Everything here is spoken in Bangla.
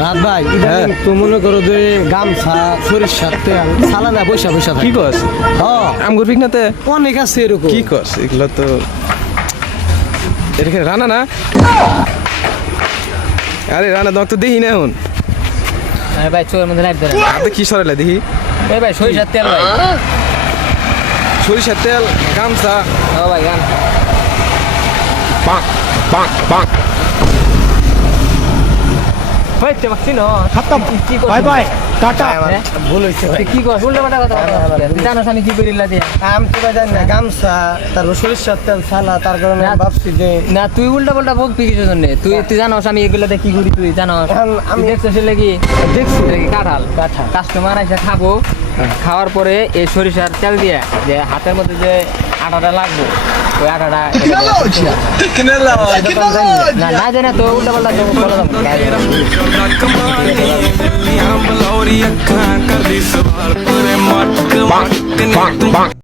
রাত ভাই ইদানিং তো মনে করো যে গামছা সরিষার তেল সালানা পয়সা পয়সা কি কস আমগুর ঠিক নাতে অনেক আছে এরকম কি কস এগুলো তো এটা রানা না আরে রানা দক তো দেখি না এখন আরে ভাই চোখের মধ্যে লাইট ধরে আপনি কি সরাইলা দেখি এই ভাই সরিষার তেল ভাই সরিষার তেল গামছা ও ভাই গান পাক পাক পাক ভাই তে বাকি ন খতম কি কর বাই বাই টাটা হ্যাঁ? ভুল হইছে ভাই তুই কি কর উল্টা পাল্টা কথা বলছিস তুই জানোস আমি কি করিলা দিয়ে আমি তো ভাই জানি না গামছা তারপর সরিষার তেল সালা তার কারণে না। ভাবছি যে না তুই উল্টা পাল্টা বলবি কিছু জন্য তুই জানোস আমি এগুলাতে কি করি তুই জানোস এখন আমি আমি দেখছিস কি দেখছি এটা কি কাঁঠাল কাস্টমার এসে খাবো খাওয়ার পরে এই সরিষার তেল দিয়ে যে হাতের মধ্যে যে আটাটা লাগবে ওই আটাটা না না জানে তো উল্টা পাল্টা বলা যাবে না। ਕਮਾਨੀ ਲੀਆਂ ਬਲੌਰੀ ਅੱਖਾਂ ਕਰਦੀ ਸਵਾਰ ਪਰੇ ਮੱਕ ਮੱਕ ਨੀ ਤੂੰ